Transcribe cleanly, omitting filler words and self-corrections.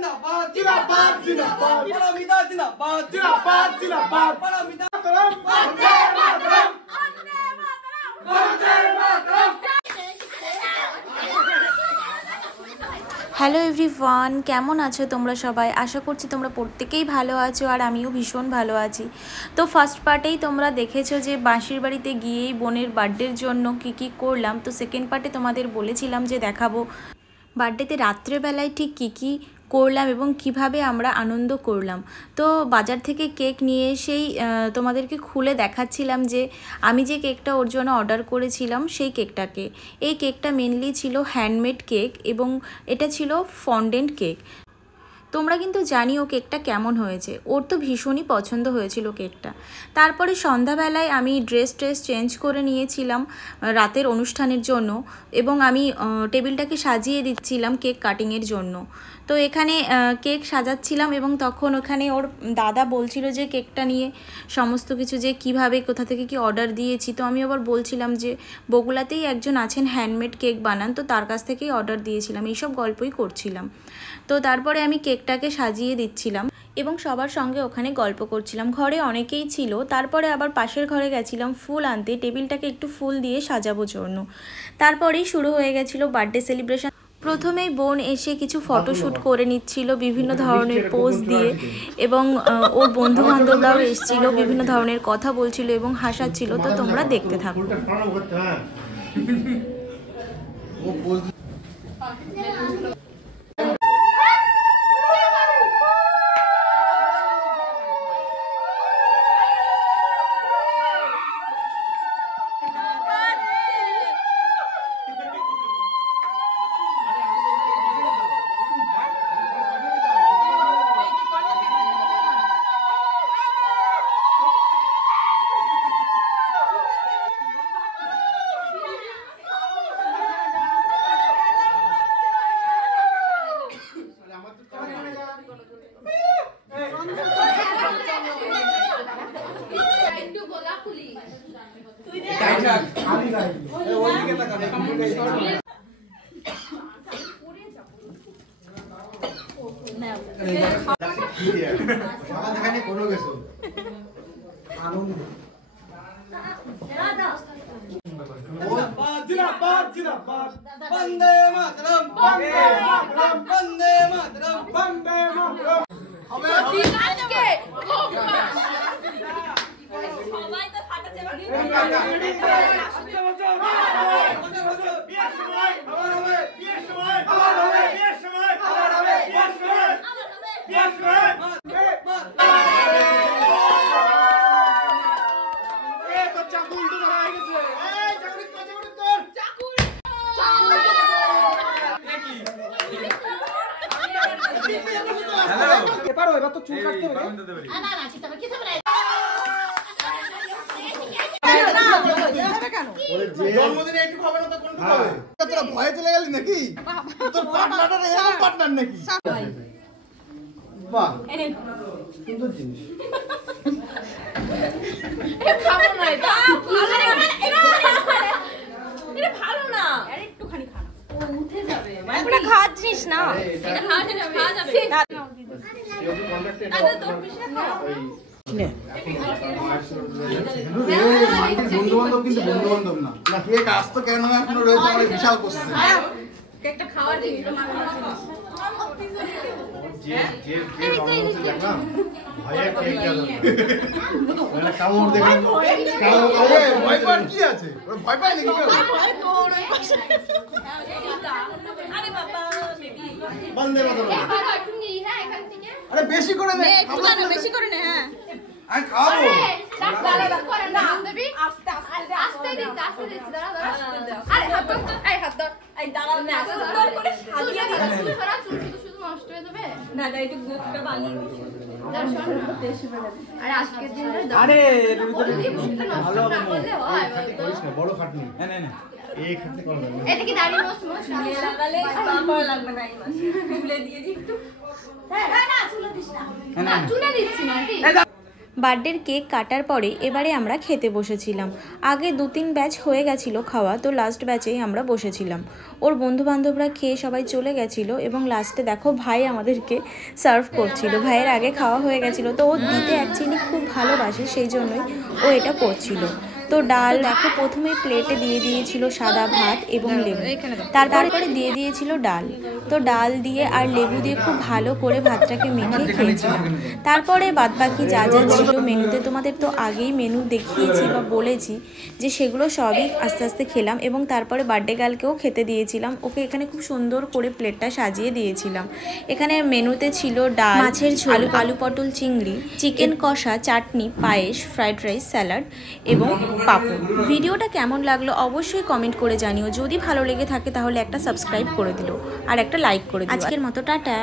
जिंदाबाद जिंदाबाद जिंदाबाद परमिता जिंदाबाद जिंदाबाद जिंदाबाद परमिता मातरम वंदे मातरम वंदे मातरम वंदे मातरम। হ্যালো এভরিওয়ান, কেমন আছো তোমরা সবাই? আশা করছি তোমরা প্রত্যেকেই ভালো আছো আর আমিও ভীষণ ভালো আছি। তো ফার্স্ট পার্টেই তোমরা দেখেছো যে বাঁশির বাড়িতে গিয়েই বোনের বার্থডের জন্য কী করলাম। তো সেকেন্ড পার্টে তোমাদের বলেছিলাম যে দেখাবো বার্থডেতে রাত্রেবেলায় ঠিক কী করলাম এবং কিভাবে আমরা আনন্দ করলাম। তো বাজার থেকে কেক নিয়ে এসেই তোমাদেরকে খুলে দেখাচ্ছিলাম যে আমি যে কেকটা ওর জন্য অর্ডার করেছিলাম সেই কেকটাকে। এই কেকটা মেনলি ছিল হ্যান্ডমেড কেক এবং এটা ছিল ফন্ডেন্ট কেক। তোমরা কিন্তু জানিও কেকটা কেমন হয়েছে, ওর তো ভীষণই পছন্দ হয়েছিল কেকটা। তারপরে সন্ধ্যাবেলায় আমি ড্রেস চেঞ্জ করে নিয়েছিলাম রাতের অনুষ্ঠানের জন্য এবং আমি টেবিলটাকে সাজিয়ে দিচ্ছিলাম কেক কাটিংয়ের জন্য। তো এখানে কেক সাজাচ্ছিলাম এবং তখন ওখানে ওর দাদা বলছিল যে কেকটা নিয়ে সমস্ত কিছু যে কিভাবে কোথা থেকে কি অর্ডার দিয়েছি। তো আমি আবার বলছিলাম যে বগুলাতেই একজন আছেন হ্যান্ডমেড কেক বানান, তো তার কাছ থেকেই অর্ডার দিয়েছিলাম, এইসব গল্পই করছিলাম। তো তারপরে আমি কেকটাকে সাজিয়ে দিচ্ছিলাম এবং সবার সঙ্গে ওখানে গল্প করছিলাম। ঘরে অনেকেই ছিল। তারপরে আবার পাশের ঘরে গেছিলাম ফুল আনতে, টেবিলটাকে একটু ফুল দিয়ে সাজাবো জন্য। তারপরেই শুরু হয়ে গেছিলো বার্থডে সেলিব্রেশন। প্রথমেই বোন এসে কিছু ফটোশ্যুট করে নিচ্ছিল বিভিন্ন ধরনের পোজ দিয়ে এবং ওর বন্ধু বান্ধবরাও এসেছিল, বিভিন্ন ধরনের কথা বলছিল এবং হাসাচ্ছিল। তো তোমরা দেখতে থাকো। जिंदाबाद जिंदाबाद वंदे मातरम वंदे मातरम वंदे मातरम वंदे मातरम। আজকে সবাই তো ফাটাচ্ছে বাকি বিয়ের সময় আবার হবে বিয়ের সময় আবার হবে বিয়ের সময় আবার হবে বিয়ের সময় বিয়ের সময় এ তো চাকু উল্টো ধরা হয়ে গেছে। এই চাকুরি তোর চাকু হ্যালো এবারও এবার তো চুল কাটতে হবে না না না ঠিক আছে কিছু না জন্মদিনে একটু খাবে না তো কোনটা খাবে? তোরা ভয়ে চলে গেলি নাকি? তোর পার্টনারটা এরকম পার্টনার নাকি? বাহ এনে সুন্দর জিনিস। এ খাবো না এটা এটা ভালো না আরে একটুখানি খা ও উঠে যাবে এটা খাওয়া জিনিস না এটা খাওয়া যাবে আরে তোর পিছনে খাও বন্ধু বান্ধব কিন্তু বন্ধু বান্ধব না কেক আসতো কেন এখনো রয়েছে আমার বিশাল কোশ্চেন। কেকটা খাওয়ার জিনিস বেশি করে বেশি করে নে। হ্যাঁ আমি খাবো না দেবী আস্তে আস্তে আস্তে দিচ্ছি আস্তে দিচ্ছি দাঁড়া আরে হাত ধর এই হাত ধর এই দাঁড়া না সুন্দর করে সাজিয়ে দিচ্ছি শুধু করা শুধু নষ্ট হয়ে যাবে না না একটু গোফটা বানিয়ে দিচ্ছি দর্শন বেশি বেড়ে আরে আজকের দিনে আরে ভালো না বললে হয় বড় খাটনি না না না এই খাটনি করব না এটা কি দাড়ি মোছ লাগালে পাপড় লাগবে না এই মাস চুলে দিয়ে দি একটু হ্যাঁ না চুলে দিস না চুলে দিচ্ছি না ঠিক বার্থডের কেক কাটার পরে এবারে আমরা খেতে বসেছিলাম। আগে 2-3 ব্যাচ হয়ে গেছিলো খাওয়া, তো লাস্ট ব্যাচেই আমরা বসেছিলাম। ওর বন্ধুবান্ধবরা খেয়ে সবাই চলে গেছিলো এবং লাস্টে দেখো ভাই আমাদেরকে সার্ভ করছিল। ভাইয়ের আগে খাওয়া হয়ে গেছিলো, তো ও দিতে অ্যাকচুয়ালি খুব ভালোবাসে, সেই জন্যই ও এটা করছিল। তো ডাল দেখো প্রথমেই প্লেটে দিয়ে দিয়েছিল সাদা ভাত এবং লেবু, তারপরে দিয়ে দিয়েছিল ডাল। তো ডাল দিয়ে আর লেবু দিয়ে খুব ভালো করে ভাতটাকে মেখে খেয়েছিলাম। তারপরে বাদবাকি যা যা ছিল মেনুতে, তোমাদের তো আগেই মেনু দেখিয়েছি বা বলেছি যে সেগুলো সবই আস্তে আস্তে খেলাম এবং তারপরে বার্থডে গার্লকেও খেতে দিয়েছিলাম। ওকে এখানে খুব সুন্দর করে প্লেটটা সাজিয়ে দিয়েছিলাম। এখানে মেনুতে ছিল ডাল, মাছের ঝোল, আলু পটল চিংড়ি, চিকেন কষা, চাটনি, পায়েস, ফ্রাইড রাইস, স্যালাড এবং পাপড়। ভিডিওটা কেমন লাগলো অবশ্যই কমেন্ট করে জানিও। যদি ভালো লেগে থাকে তাহলে একটা সাবস্ক্রাইব করে দিও আর একটা লাইক করে দিও। আজকের মতো টাটা।